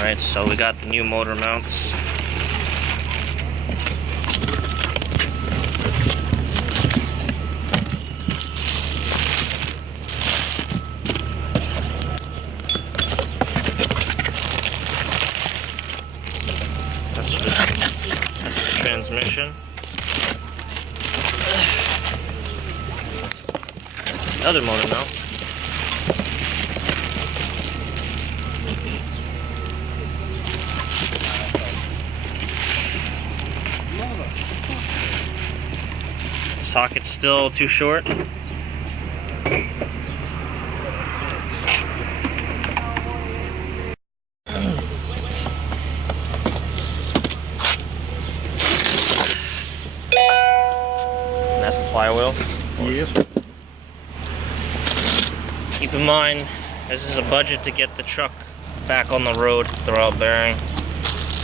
Alright, so we got the new motor mounts. That's the transmission. Other motor mount. Socket's still too short. That's the flywheel. Yep. Keep in mind, this is a budget to get the truck back on the road, throw out bearing.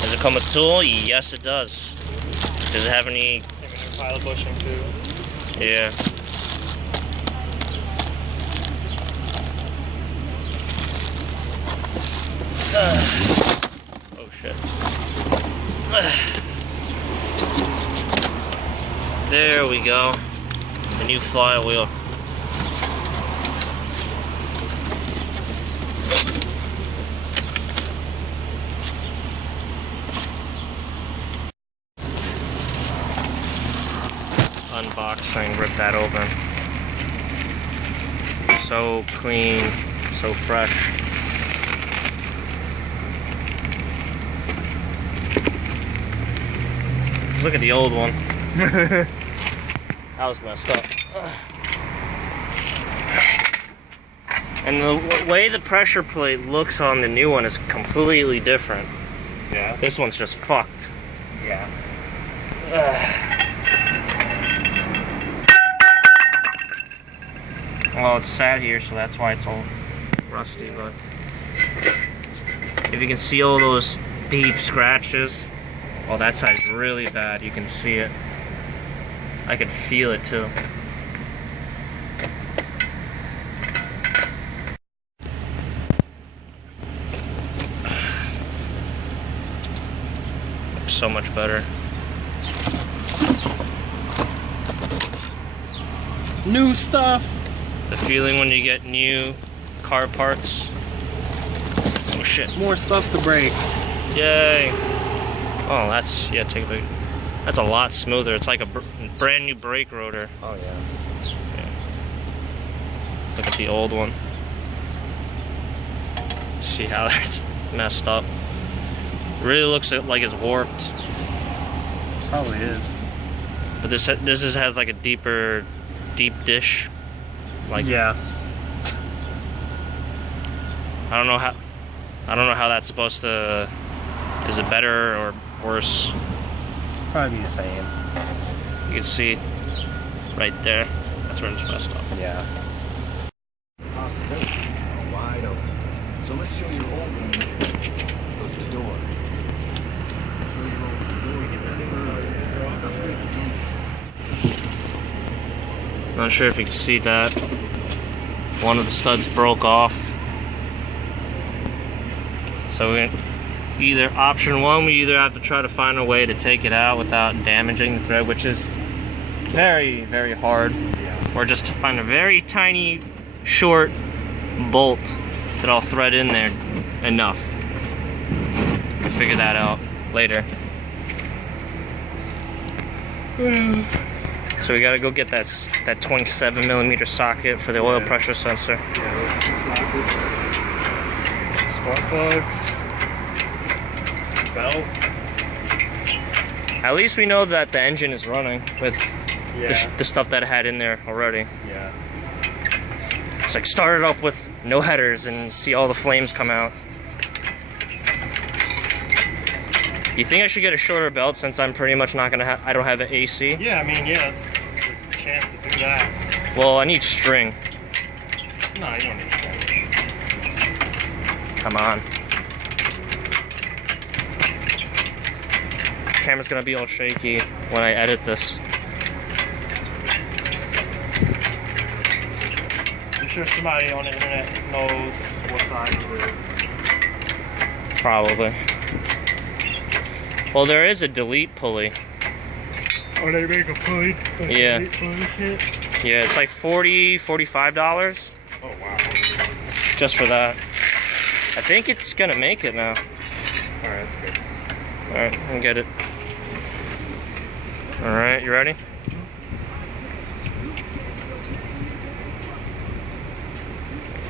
Does it come with tool? Yes, it does. Does it have any Pile bushing too. Yeah. Oh shit. There we go. The new flywheel. Unboxing, rip that open. So clean, so fresh. Look at the old one. That was messed up. And the way the pressure plate looks on the new one is completely different. Yeah. This one's just fucked. Yeah. Well, it's sat here, so that's why it's all rusty, but if you can see all those deep scratches, well, that side's really bad. You can see it. I can feel it too. So much better. New stuff. The feeling when you get new car parts. Oh shit. More stuff to break. Yay. Oh, that's, yeah, take a look. That's a lot smoother. It's like a brand new brake rotor. Oh yeah. Look at the old one. See how that's messed up. Really looks like it's warped. Probably is. But this has like a deep dish. Like, yeah. I don't know how that's supposed to. Is it better or worse? Probably be the same. You can see right there. That's where it's messed up. Yeah. Possibilities are wide open. So let's show you your old room. Go to the door. Show you your old door. Get ready for upgrade to canvas. Not sure if you can see that. One of the studs broke off. So we either option one, we either have to try to find a way to take it out without damaging the thread, which is very, very hard. Yeah. Or just to find a very tiny, short bolt that I'll thread in there enough. We'll figure that out later. So we gotta go get that 27mm socket for the oil pressure sensor. Spark plugs. Belt. At least we know that the engine is running with the stuff that it had in there already. Yeah. It's like start it up with no headers and see all the flames come out. You think I should get a shorter belt since I'm pretty much not gonna I don't have an AC? Yeah, I mean, yeah, it's a chance to do that. Well, I need string. No, you don't need that. Come on. Camera's gonna be all shaky when I edit this. I'm sure somebody on the internet knows what size it is. Probably. Well, there is a delete pulley. Oh, they make a pulley? Yeah. Pulley kit? Yeah, it's like $40, $45 Oh, wow. just for that. I think it's gonna make it now. Alright, that's good. Alright, I'll get it. Alright, you ready?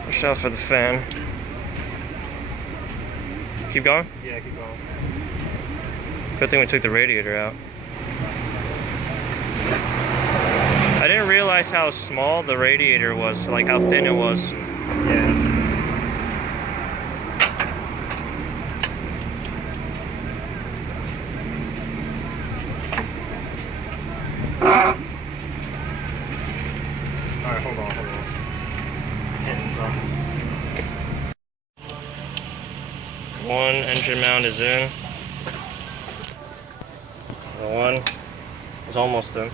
Watch out for the fan. Keep going? Yeah, keep going. Good thing we took the radiator out. I didn't realize how small the radiator was, like how thin it was. Yeah. Alright, hold on. Hitting some. One engine mount is in. The one is almost in.